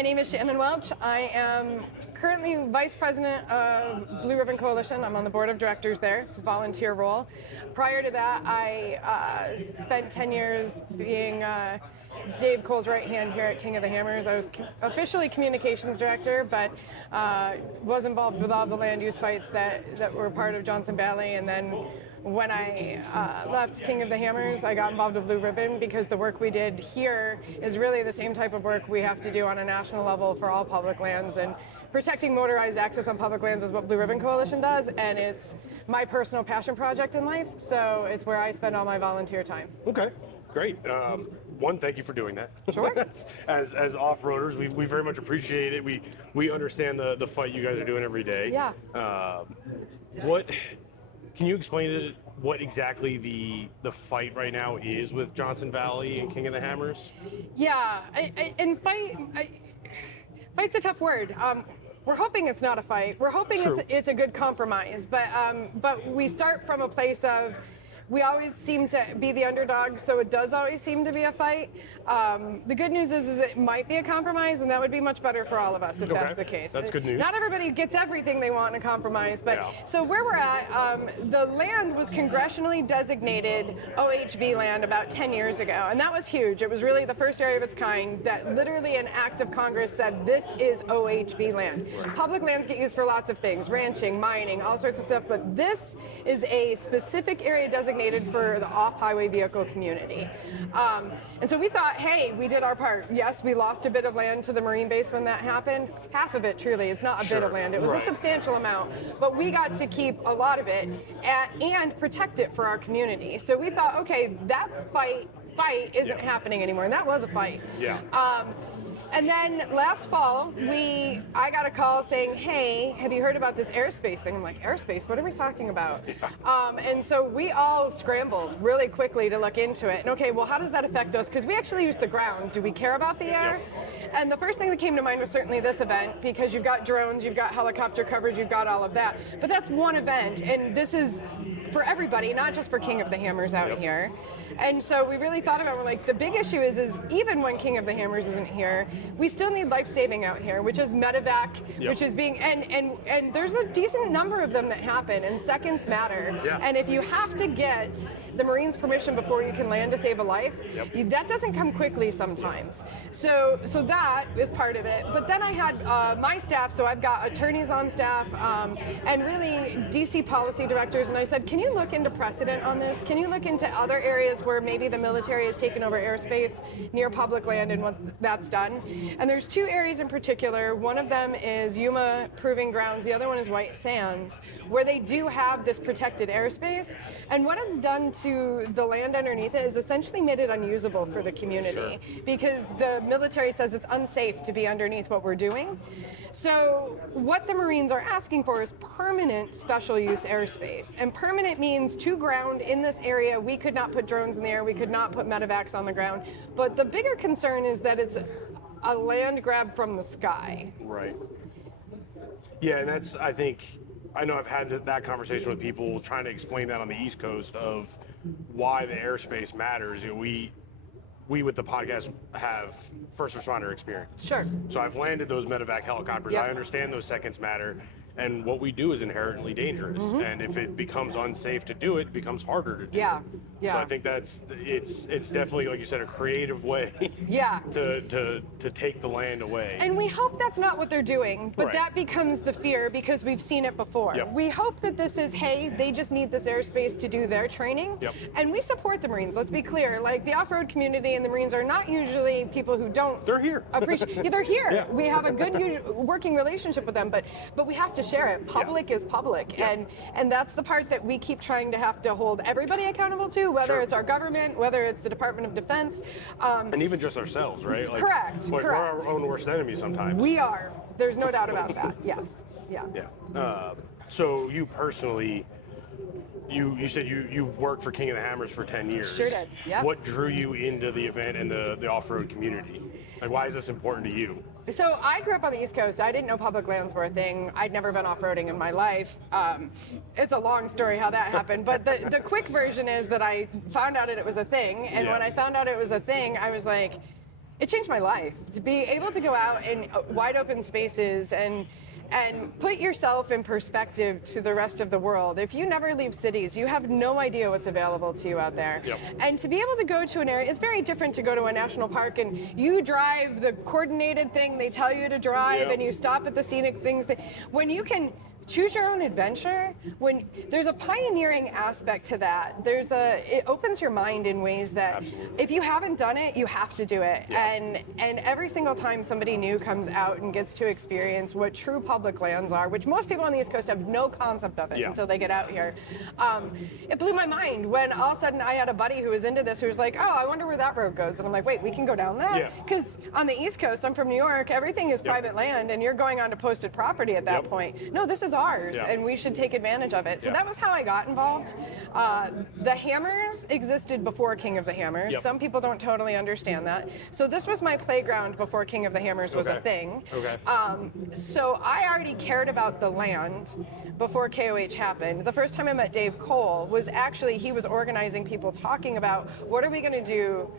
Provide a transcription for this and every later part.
My name is Shannon Welch. I am currently Vice President of Blue Ribbon Coalition. I'm on the board of directors there. It's a volunteer role. Prior to that, I spent 10 years being Dave Cole's right hand here at King of the Hammers. I was officially communications director, but was involved with all the land use fights that were part of Johnson Valley. And then when I left King of the Hammers, I got involved with Blue Ribbon because the work we did here is really the same type of work we have to do on a national level for all public lands. And protecting motorized access on public lands is what Blue Ribbon Coalition does, and it's my personal passion project in life, so it's where I spend all my volunteer time. Okay, great. One, thank you for doing that. Sure. as off-roaders, we very much appreciate it. We understand the fight you guys are doing every day. Yeah. Can you explain what exactly the fight right now is with Johnson Valley and King of the Hammers? Yeah, fight's a tough word. We're hoping it's not a fight. We're hoping it's a good compromise. But we start from a place of we always seem to be the underdog, so it does always seem to be a fight. The good news is it might be a compromise, and that would be much better for all of us if that's the case. That's good news. Not everybody gets everything they want in a compromise, but so where we're at, the land was congressionally designated OHV land about 10 years ago, and that was huge. It was really the first area of its kind that literally an act of Congress said this is OHV land. Public lands get used for lots of things, ranching, mining, all sorts of stuff, but this is a specific area designated for the off-highway vehicle community. And so we thought, hey, we did our part. Yes, we lost a bit of land to the Marine base when that happened. Half of it, truly. It's not a bit of land. It was a substantial amount. But we got to keep a lot of it and protect it for our community. So we thought, okay, that fight isn't happening anymore. And that was a fight. Yeah. And then last fall, I got a call saying, hey, have you heard about this airspace thing? I'm like, airspace? What are we talking about? And so we all scrambled really quickly to look into it. And okay, well, how does that affect us? Because we actually use the ground. Do we care about the air? And the first thing that came to mind was certainly this event, because you've got drones, you've got helicopter coverage, you've got all of that. But that's one event, and this is for everybody, not just for King of the Hammers out here. And so we really thought about, we're like, the big issue is even when King of the Hammers isn't here, we still need life-saving out here, which is medevac, which is being, and there's a decent number of them that happen, and seconds matter. And if you have to get the Marine's permission before you can land to save a life, that doesn't come quickly sometimes. So that is part of it. But then I had my staff, so I've got attorneys on staff, and really DC policy directors, and I said, can you look into precedent on this? Can you look into other areas where maybe the military has taken over airspace near public land and what that's done? And there's two areas in particular. One of them is Yuma Proving Grounds. The other one is White Sands, where they do have this protected airspace. And what it's done to the land underneath it is essentially made it unusable for the community because the military says it's unsafe to be underneath what we're doing. So what the Marines are asking for is permanent special use airspace. And permanent means to ground in this area. We could not put drones in the air. We could not put medevacs on the ground. But the bigger concern is that it's a land grab from the sky. Right. Yeah, and that's, I know I've had that conversation with people trying to explain that on the East Coast of why the airspace matters. You know, we with the podcast have first responder experience. Sure. So I've landed those medevac helicopters. I understand those seconds matter. And what we do is inherently dangerous. And if it becomes unsafe to do it, it becomes harder to do. So I think it's definitely, like you said, a creative way to take the land away. And we hope that's not what they're doing, but that becomes the fear because we've seen it before. We hope that this is, hey, they just need this airspace to do their training. And we support the Marines, let's be clear. Like the off-road community and the Marines are not usually people who don't They're here. appreciate. They're here. We have a good working relationship with them, but we have to share it. Public is public, and that's the part that we keep trying to have to hold everybody accountable to, whether it's our government, whether it's the Department of Defense. And even just ourselves, right? Like, correct. We're our own worst enemy sometimes. We are. There's no doubt about that. Yes. So you personally, you said you've worked for King of the Hammers for 10 years. Sure did. What drew you into the event and the off-road community? Like, why is this important to you? So I grew up on the East Coast. I didn't know public lands were a thing. I'd never been off-roading in my life. It's a long story how that happened, but the quick version is that I found out that it was a thing, and when I found out it was a thing, I was like, it changed my life to be able to go out in wide open spaces and put yourself in perspective to the rest of the world. If you never leave cities, you have no idea what's available to you out there. Yep. And to be able to go to an area, it's very different to go to a national park and you drive the coordinated thing they tell you to drive, Yep. and you stop at the scenic things. When you can choose your own adventure, when there's a pioneering aspect to that, it opens your mind in ways that Absolutely. if you haven't done it, you have to do it. Yeah. And every single time somebody new comes out and gets to experience what true public lands are, which most people on the East Coast have no concept of it Yeah. until they get out here, it blew my mind when all of a sudden I had a buddy who was into this who was like, oh, I wonder where that road goes. And I'm like, wait, we can go down that? Yeah. Because on the East Coast, I'm from New York, everything is Yep. private land and you're going onto posted property at that Yep. point. No, this is ours, Yeah. and we should take advantage of it. So Yeah. that was how I got involved. The Hammers existed before King of the Hammers. Yep. Some people don't totally understand that. So this was my playground before King of the Hammers was a Okay. thing. Okay. So I already cared about the land before KOH happened. The first time I met Dave Cole was actually, he was organizing people talking about what are we going to do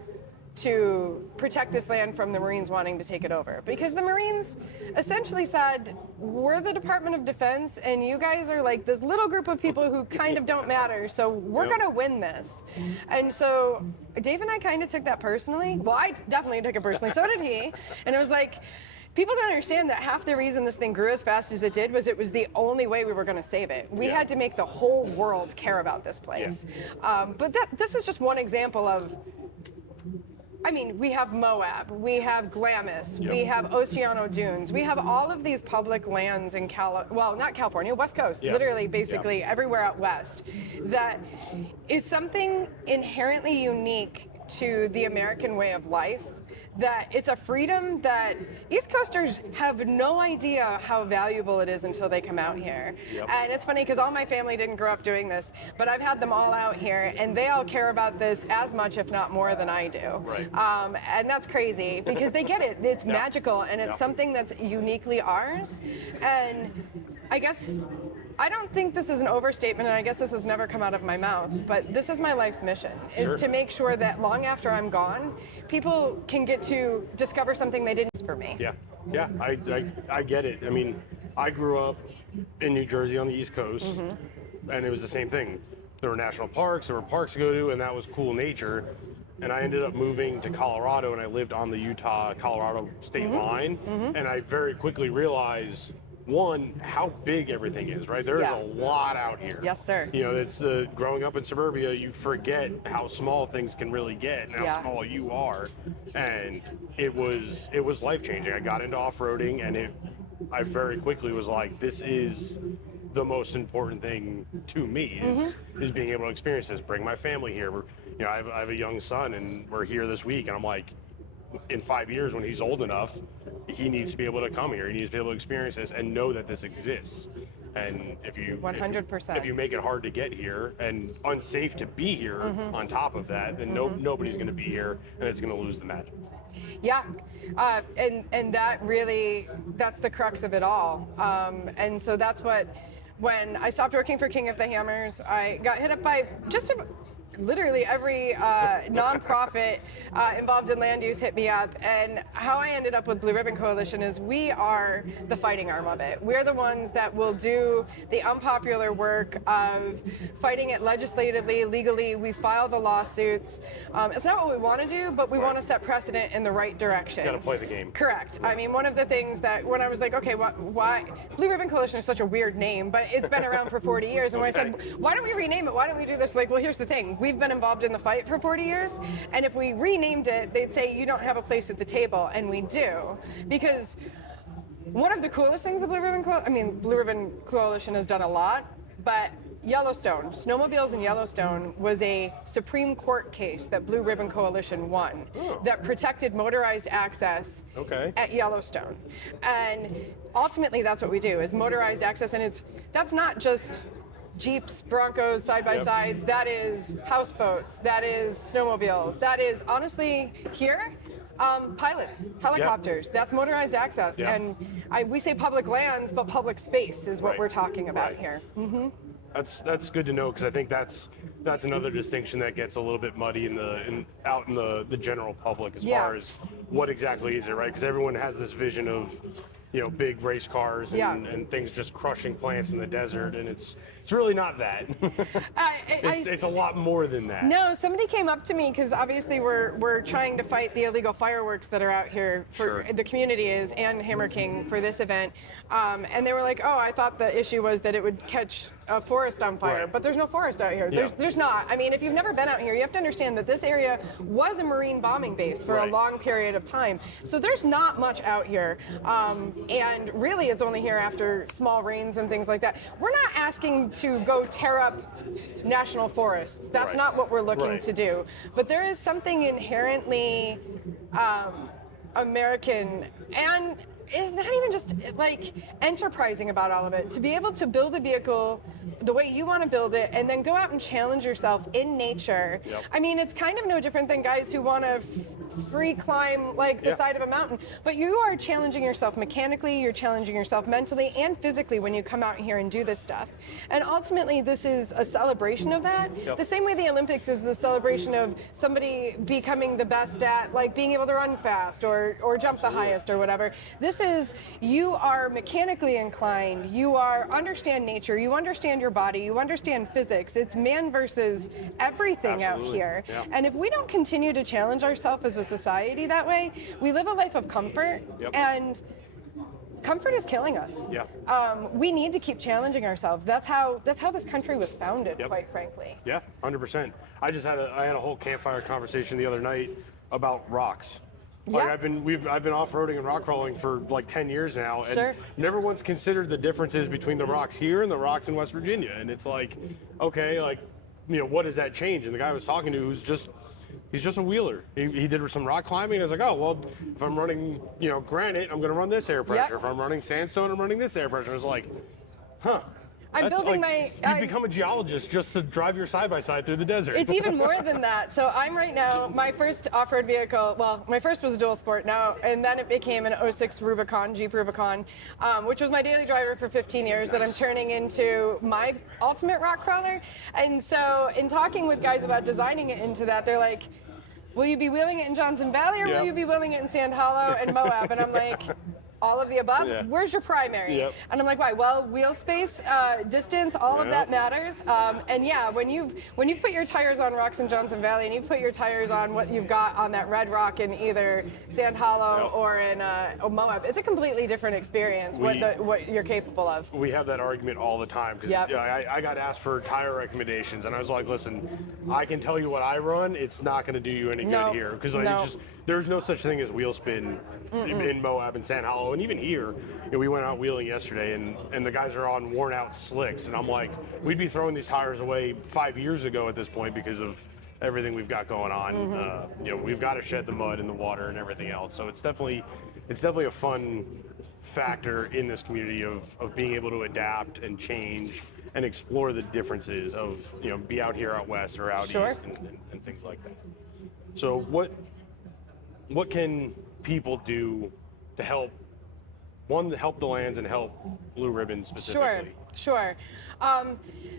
to protect this land from the Marines wanting to take it over. Because the Marines essentially said, we're the Department of Defense and you guys are like this little group of people who kind of don't matter, so we're Yep. gonna win this. And so Dave and I kind of took that personally. Well, I definitely took it personally, so did he. And it was like, people don't understand that half the reason this thing grew as fast as it did was it was the only way we were going to save it. We Yeah. had to make the whole world care about this place. But this is just one example of, I mean, we have Moab, we have Glamis, Yep. we have Oceano Dunes, we have all of these public lands in not California, West Coast, Yeah. literally basically everywhere out west, that is something inherently unique to the American way of life, that it's a freedom that East Coasters have no idea how valuable it is until they come out here. Yep. And it's funny because all my family didn't grow up doing this, but I've had them all out here and they all care about this as much, if not more than I do. Right. And that's crazy because they get it. It's Yeah. magical and it's Yeah. something that's uniquely ours. And I guess, I don't think this is an overstatement, and I guess this has never come out of my mouth, but this is my life's mission, is Sure. to make sure that long after I'm gone, people can get to discover something they didn't for me. Yeah, yeah, I get it. I mean, I grew up in New Jersey on the East Coast, and it was the same thing. There were national parks, there were parks to go to, and that was cool nature. And I ended up moving to Colorado, and I lived on the Utah-Colorado state line, and I very quickly realized, one, how big everything is, right? There's Yeah. a lot out here. Yes, sir. You know, it's growing up in suburbia, you forget how small things can really get and how Yeah. small you are. And it was life-changing. I got into off-roading, and I very quickly was like, this is the most important thing to me is being able to experience this, bring my family here. You know, I have a young son, and we're here this week, and I'm like, in 5 years when he's old enough, he needs to be able to come here. He needs to be able to experience this and know that this exists. And if you 100%. if you make it hard to get here and unsafe to be here on top of that, then nobody's going to be here, and it's going to lose the magic. Yeah, and that really, that's the crux of it all. And so that's what, when I stopped working for King of the Hammers, I got hit up by literally every nonprofit involved in land use hit me up, and how I ended up with Blue Ribbon Coalition is we are the fighting arm of it. We're the ones that will do the unpopular work of fighting it legislatively, legally. We file the lawsuits. It's not what we want to do, but we want to set precedent in the right direction. Got to play the game. Correct. I mean, one of the things that when I was like, okay, why Blue Ribbon Coalition is such a weird name, but it's been around for 40 years. And when I said, why don't we rename it? Why don't we do this? Like, well, here's the thing. We've been involved in the fight for 40 years, and if we renamed it, they'd say you don't have a place at the table, and we do. Because one of the coolest things the Blue Ribbon Coalition has done a lot, but Yellowstone, snowmobiles in Yellowstone was a Supreme Court case that Blue Ribbon Coalition won that protected motorized access at Yellowstone. And ultimately that's what we do, is motorized access, and that's not just Jeeps, Broncos, side-by-sides, that is houseboats, that is snowmobiles, that is, honestly, here, pilots, helicopters, that's motorized access. And we say public lands, but public space is what we're talking about here. That's good to know, because I think that's that's another distinction that gets a little bit muddy out in the general public as far as what exactly is it, right? Because everyone has this vision of, big race cars and things just crushing plants in the desert, and it's really not that. It's a lot more than that. No, somebody came up to me because obviously we're trying to fight the illegal fireworks that are out here for the community is and Hammer King for this event, and they were like, "Oh, I thought the issue was that it would catch a forest on fire, but there's no forest out here. There's not. I mean, if you've never been out here, you have to understand that this area was a Marine bombing base for a long period of time. So there's not much out here, and really it's only here after small rains and things like that. We're not asking to go tear up national forests. That's not what we're looking to do. But there is something inherently American and it's not even just like enterprising about all of it. To be able to build a vehicle the way you want to build it and then go out and challenge yourself in nature. I mean, it's kind of no different than guys who want to free climb like the side of a mountain, but you are challenging yourself mechanically, you're challenging yourself mentally and physically when you come out here and do this stuff. And ultimately this is a celebration of that. The same way the Olympics is the celebration of somebody becoming the best at like being able to run fast or jump the highest or whatever. This is, you are mechanically inclined, you understand nature, you understand your body, you understand physics. It's man versus everything out here. And if we don't continue to challenge ourselves as a society that way, we live a life of comfort and comfort is killing us. We need to keep challenging ourselves. That's how this country was founded, quite frankly. 100%. I had a whole campfire conversation the other night about rocks. Like I've been off-roading and rock crawling for like 10 years now, and never once considered the differences between the rocks here and the rocks in West Virginia. And it's like, okay, like, what does that change? And the guy I was talking to he's just a wheeler. He did some rock climbing. And I was like, oh, well, if I'm running, granite, I'm going to run this air pressure. If I'm running sandstone, I'm running this air pressure. I was like, huh. I'm building You've become a geologist just to drive your side-by-side through the desert. It's even more than that. So I'm right now, my first off-road vehicle, well, my first was a dual sport now, and then it became an 06 Rubicon, Jeep Rubicon, which was my daily driver for 15 years that I'm turning into my ultimate rock crawler. And so in talking with guys about designing it into that, they're like, will you be wheeling it in Johnson Valley or will you be wheeling it in Sand Hollow and Moab? And I'm like, all of the above? Where's your primary? And I'm like, why? Well, wheel space, distance, all of that matters. And yeah, when you put your tires on rocks in Johnson Valley and you put your tires on what you've got on that red rock in either Sand Hollow or in Moab, it's a completely different experience, what you're capable of. We have that argument all the time because I got asked for tire recommendations and I was like, listen, I can tell you what I run, it's not going to do you any good here because there's no such thing as wheel spin in Moab and Sand Hollow, and even here, we went out wheeling yesterday, and the guys are on worn out slicks, and I'm like, we'd be throwing these tires away 5 years ago at this point because of everything we've got going on. We've got to shed the mud and the water and everything else, so it's definitely a fun factor in this community of being able to adapt and change and explore the differences of be out here out west or out east and things like that. So what can people do to help the lands and help Blue Ribbon specifically? Sure.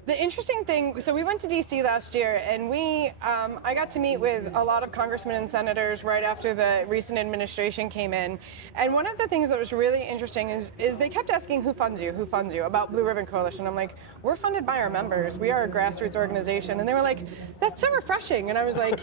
The interesting thing, so we went to DC last year and I got to meet with a lot of congressmen and senators right after the recent administration came in. And one of the things that was really interesting is they kept asking, who funds you, about Blue Ribbon Coalition. I'm like, we're funded by our members. We are a grassroots organization. And they were like, that's so refreshing. And I was like,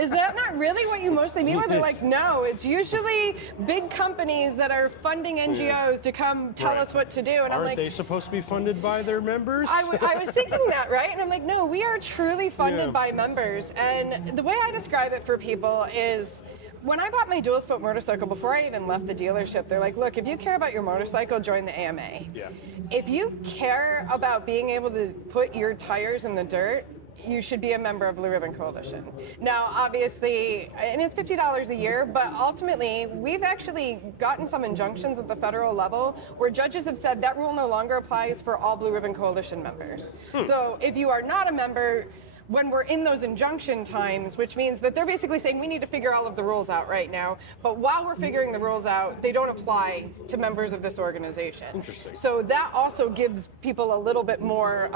is that not really what you mostly mean by? They're like, no, it's usually big companies that are funding NGOs to come tell us what to do. And I'm like, aren't they supposed to be funded by their members? I was thinking that, right? And I'm like, no, we are truly funded by members. And the way I describe it for people is, when I bought my dual spoke motorcycle, before I even left the dealership, they're like, look, if you care about your motorcycle, join the AMA. If you care about being able to put your tires in the dirt, you should be a member of Blue Ribbon Coalition. Now, obviously, and it's $50 a year, but ultimately, we've actually gotten some injunctions at the federal level where judges have said that rule no longer applies for all Blue Ribbon Coalition members. So if you are not a member, when we're in those injunction times, which means that they're basically saying we need to figure all of the rules out right now. But while we're figuring the rules out, they don't apply to members of this organization. Interesting. So that also gives people a little bit more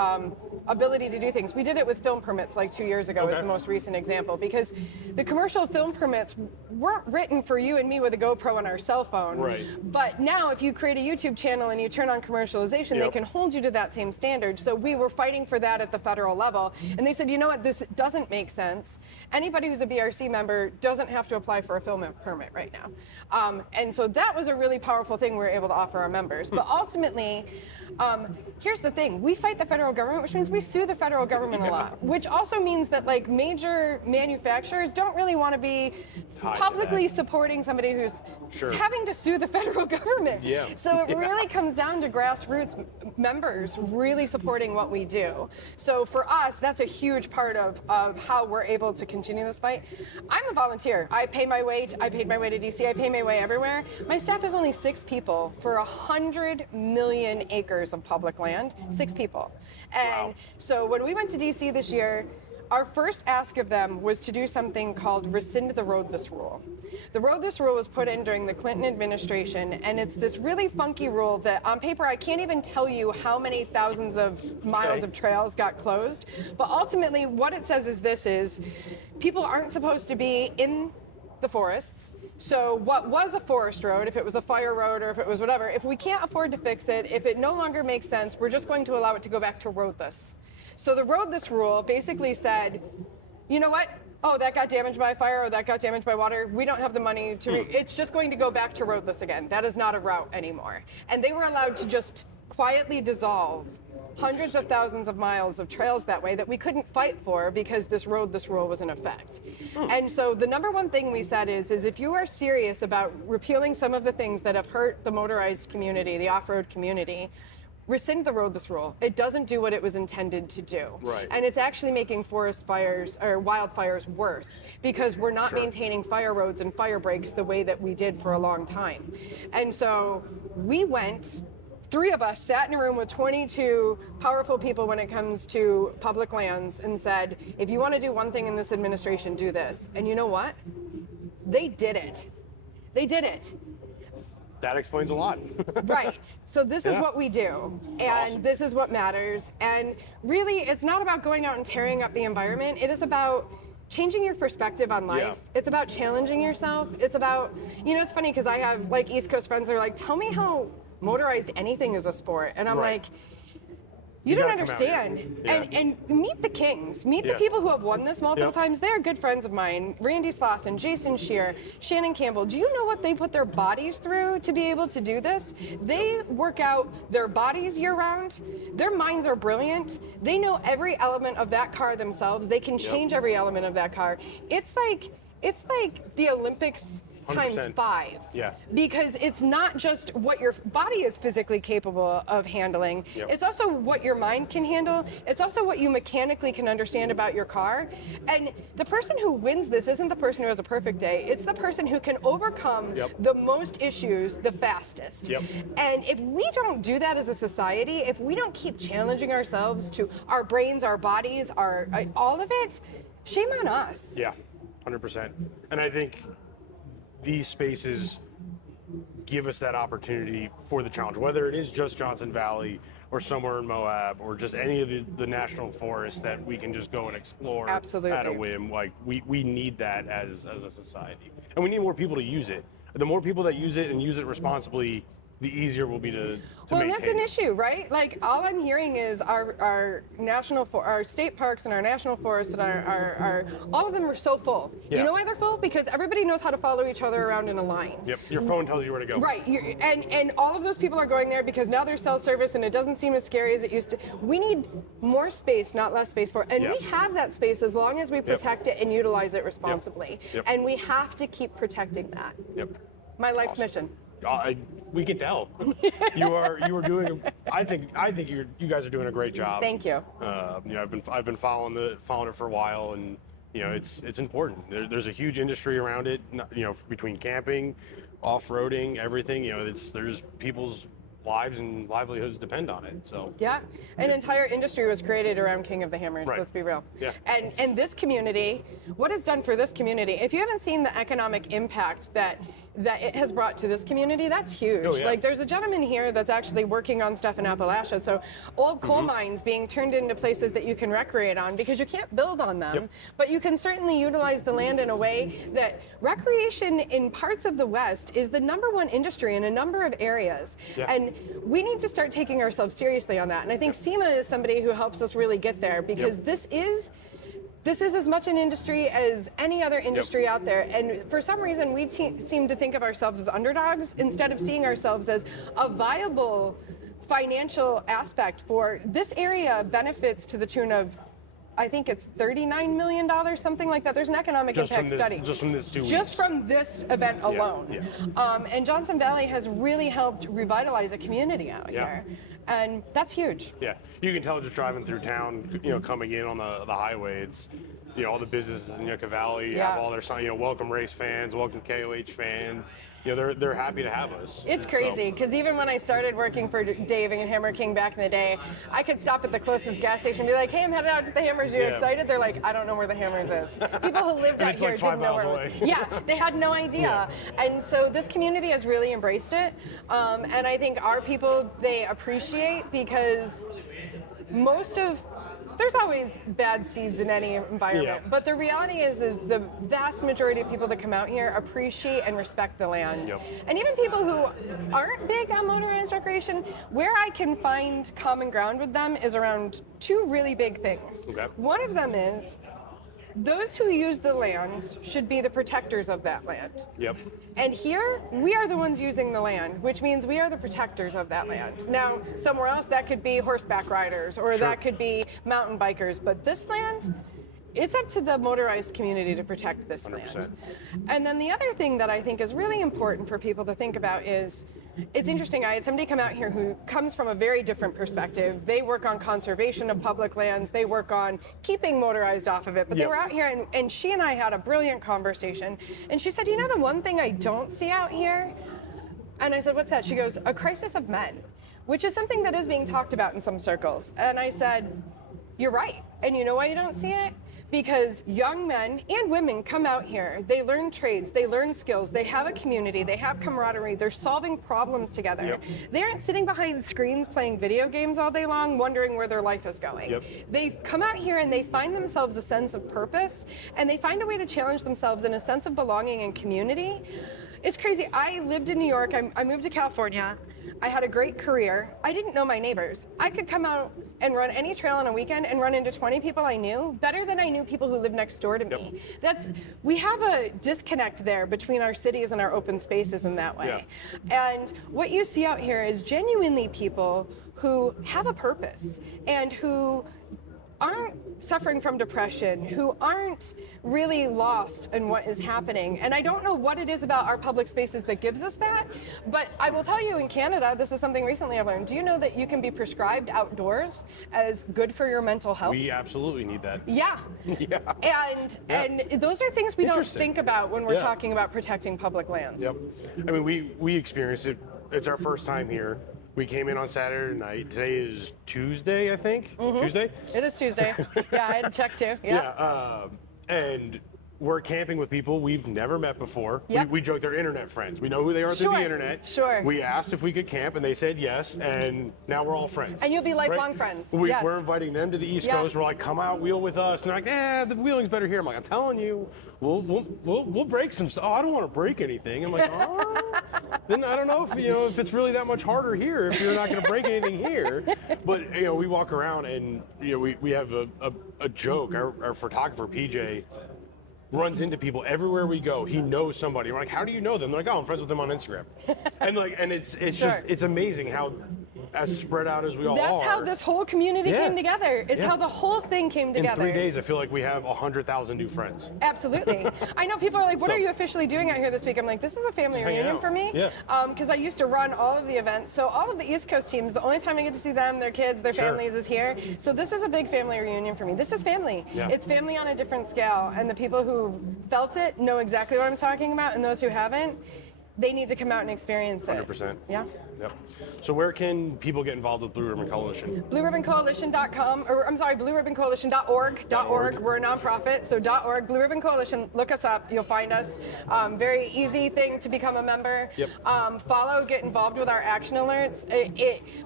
ability to do things. We did it with film permits like 2 years ago, is the most recent example, because the commercial film permits weren't written for you and me with a GoPro on our cell phone. Right. But now if you create a YouTube channel and you turn on commercialization, they can hold you to that same standard. So we were fighting for that at the federal level. And they said, you know what, this doesn't make sense. Anybody who's a BRC member doesn't have to apply for a film permit right now. And so that was a really powerful thing we were able to offer our members. But ultimately, here's the thing. We fight the federal government, which means we sue the federal government a lot, which also means that like major manufacturers don't really want to be publicly supporting somebody who's having to sue the federal government. So it really comes down to grassroots members really supporting what we do. So for us, that's a huge part of how we're able to continue this fight. I'm a volunteer. I pay my way. I paid my way to DC. I pay my way everywhere. My staff is only 6 people for 100 million acres of public land. 6 people. And so when we went to DC this year, our first ask of them was to do something called rescind the road this rule. The road this rule was put in during the Clinton administration, and it's this really funky rule that on paper I can't even tell you how many thousands of miles of trails got closed, but ultimately what it says is this is people aren't supposed to be in the forests. So what was a forest road, if it was a fire road or if it was whatever, if we can't afford to fix it, if it no longer makes sense, we're just going to allow it to go back to roadless. So the road this rule basically said, you know what? Oh, that got damaged by fire or that got damaged by water. We don't have the money to, it's just going to go back to roadless again. That is not a route anymore. And they were allowed to just quietly dissolve hundreds of thousands of miles of trails that way that we couldn't fight for because this rule was in effect. And so the number one thing we said is if you are serious about repealing some of the things that have hurt the motorized community, the off-road community, rescind the road this rule. It doesn't do what it was intended to do. And it's actually making forest fires or wildfires worse because we're not maintaining fire roads and fire breaks the way that we did for a long time. And so we went, 3 of us sat in a room with 22 powerful people when it comes to public lands and said, if you want to do one thing in this administration, do this. And you know what? They did it. They did it. That explains a lot. Right. So this is what we do, and this is what matters. And really, it's not about going out and tearing up the environment. It is about changing your perspective on life. It's about challenging yourself. It's about, you know, it's funny because I have like East Coast friends that are like, tell me how motorized anything is a sport. And I'm like, you don't understand. And meet the kings. Meet the people who have won this multiple times. They're good friends of mine. Randy Slauson, Jason Shear, Shannon Campbell. Do you know what they put their bodies through to be able to do this? They work out their bodies year round. Their minds are brilliant. They know every element of that car themselves. They can change every element of that car. It's like the Olympics times 100%. 5. Because it's not just what your body is physically capable of handling. It's also what your mind can handle. It's also what you mechanically can understand about your car. And the person who wins this isn't the person who has a perfect day. It's the person who can overcome the most issues the fastest. And if we don't do that as a society, if we don't keep challenging ourselves to our brains, our bodies, our all of it, shame on us. 100%. And I think these spaces give us that opportunity for the challenge, whether it is just Johnson Valley or somewhere in Moab or just any of the national forests that we can just go and explore at a whim. Like we need that as a society, and we need more people to use it. The more people that use it and use it responsibly, the easier it will be to well, maintain. that's an issue, right? Like all I'm hearing is our state parks and our national forests and our all of them are so full. You know why they're full? Because everybody knows how to follow each other around in a line. Your phone tells you where to go. Right. And all of those people are going there because now there's cell service and it doesn't seem as scary as it used to. We need more space, not less space for it. And we have that space as long as we protect it and utilize it responsibly. And we have to keep protecting that. My life's mission. We can tell. You are doing. I think you guys are doing a great job. Thank you. You know, I've been following it for a while, and you know, it's important. There's a huge industry around it. You know, between camping, off-roading, everything. You know, there's people's lives and livelihoods depend on it. So yeah, an entire industry was created around King of the Hammers. Right. Let's be real. Yeah. And this community, what it's done for this community, if you haven't seen the economic impact that it has brought to this community, that's huge. Oh, yeah. Like there's a gentleman here that's actually working on stuff in Appalachia. So old coal mines being turned into places that you can recreate on, because you can't build on them, Yep. but you can certainly utilize the land in a way that recreation in parts of the West is the #1 industry in a number of areas. Yeah. And we need to start taking ourselves seriously on that. And I think SEMA is somebody who helps us really get there, because this is as much an industry as any other industry out there. And for some reason, we seem to think of ourselves as underdogs instead of seeing ourselves as a viable financial aspect for this area. Benefits to the tune of, I think it's $39 million, something like that. There's an economic impact study. Just from this 2 weeks. Just from this event alone. Yeah. And Johnson Valley has really helped revitalize a community out Yeah. here. And that's huge. Yeah, you can tell just driving through town, coming in on the highway, it's, all the businesses in Yucca Valley have all their signs, welcome race fans, welcome KOH fans. They're happy to have us. It's crazy, because even when I started working for Dave and Hammer King back in the day, I could stop at the closest gas station and be like, hey, I'm headed out to the Hammers. Are you excited? They're like, I don't know where the Hammers is. People who lived out here didn't know where it was. Yeah, they had no idea. Yeah. And so this community has really embraced it. And I think our people, they appreciate, because there's always bad seeds in any environment, but the reality is the vast majority of people that come out here appreciate and respect the land. Yep. And even people who aren't big on motorized recreation, where I can find common ground with them is around 2 really big things. Okay. One of them is those who use the land should be the protectors of that land. Yep. And here, we are the ones using the land, which means we are the protectors of that land. Now, somewhere else, that could be horseback riders, or that could be mountain bikers, but this land, it's up to the motorized community to protect this 100%. land. And then the other thing that I think is really important for people to think about is, it's interesting, I had somebody come out here who comes from a very different perspective. They work on conservation of public lands, they work on keeping motorized off of it, but they were out here, and she and I had a brilliant conversation, and she said, the one thing I don't see out here? And I said, what's that? She goes, a crisis of men, which is something that is being talked about in some circles. And I said, you're right. And you know why you don't see it? Because young men and women come out here, they learn trades, they learn skills, they have a community, they have camaraderie, they're solving problems together. Yep. They aren't sitting behind screens playing video games all day long wondering where their life is going. Yep. They come out here and they find themselves a sense of purpose, and they find a way to challenge themselves in a sense of belonging and community. It's crazy. I lived in New York, I moved to California. I had a great career. I didn't know my neighbors. I could come out and run any trail on a weekend and run into 20 people I knew better than I knew people who lived next door to me. We have a disconnect there between our cities and our open spaces in that way. Yeah. And what you see out here is genuinely people who have a purpose and who aren't suffering from depression, who aren't really lost in what is happening. And I don't know what it is about our public spaces that gives us that, but I will tell you, in Canada, this is something recently I've learned. Do you know that you can be prescribed outdoors as good for your mental health? We absolutely need that. Yeah. And those are things we don't think about when we're talking about protecting public lands. Yep. I mean, we experienced it. It's our first time here. We came in on Saturday night. Today is Tuesday, I think. Tuesday? It is Tuesday. Yeah, I had to check too. Yeah. And we're camping with people we've never met before. Yep. We joke they're internet friends. We know who they are through the internet. Sure. We asked if we could camp, and they said yes, and now we're all friends. And you'll be lifelong friends. We're inviting them to the East Coast. We're like, come out, wheel with us. And they're like, the wheeling's better here. I'm like, I'm telling you, we'll break some stuff. Oh, I don't want to break anything. I'm like, then I don't know if it's really that much harder here if you're not going to break anything here. But we walk around and we have a joke. Our photographer PJ runs into people everywhere we go. He knows somebody. We're like, how do you know them? They're like, oh, I'm friends with them on Instagram. and it's just it's amazing how as spread out as we all are. That's how this whole community came together. It's how the whole thing came together. In 3 days, I feel like we have 100,000 new friends. Absolutely. I know people are like, what are you officially doing out here this week? I'm like, this is a family reunion for me. Yeah. Because I used to run all of the events. So all of the East Coast teams, the only time I get to see them, their kids, their families is here. So this is a big family reunion for me. This is family. Yeah. It's family on a different scale. And the people who felt it know exactly what I'm talking about. And those who haven't, they need to come out and experience it. 100%. Yeah. Yep. So where can people get involved with Blue Ribbon Coalition? BlueRibbonCoalition.com, or I'm sorry, BlueRibbonCoalition.org. .org. We're a nonprofit, so .org. Blue Ribbon Coalition. Look us up. You'll find us. Very easy thing to become a member. Yep. Follow. Get involved with our action alerts.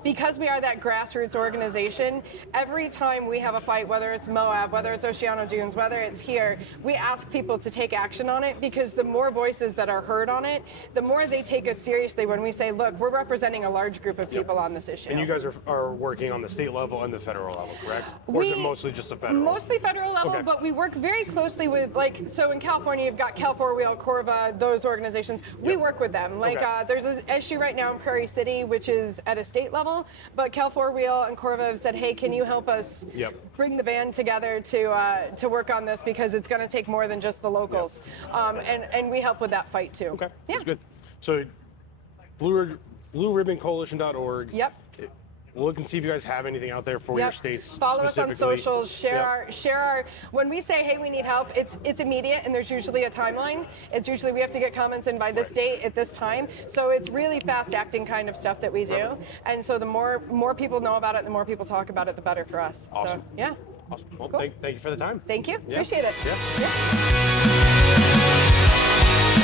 Because we are that grassroots organization. Every time we have a fight, whether it's Moab, whether it's Oceano Dunes, whether it's here, we ask people to take action on it, because the more voices that are heard on it, the more they take us seriously when we say, look, we're representing a large group of people on this issue. And you guys are working on the state level and the federal level, correct? Or is it mostly just the federal? Mostly federal level, okay. But we work very closely with, like, so in California, you've got Cal 4-Wheel, Corva, those organizations. We work with them. Like, there's an issue right now in Prairie City, which is at a state level, but Cal 4-Wheel and Corva have said, hey, can you help us bring the band together to work on this, because it's going to take more than just the locals. And we help with that fight too. Okay, that's good. So BlueRibbonCoalition.org. Yep. Look and see if you guys have anything out there for your states. Follow us on socials. Share our. When we say, hey, we need help, it's immediate, and there's usually a timeline. It's usually we have to get comments in by this date at this time. So it's really fast acting kind of stuff that we do. And so the more people know about it, the more people talk about it, the better for us. Awesome. So, yeah. Awesome. Well, cool. thank you for the time. Thank you. Yeah. Appreciate it. Yeah.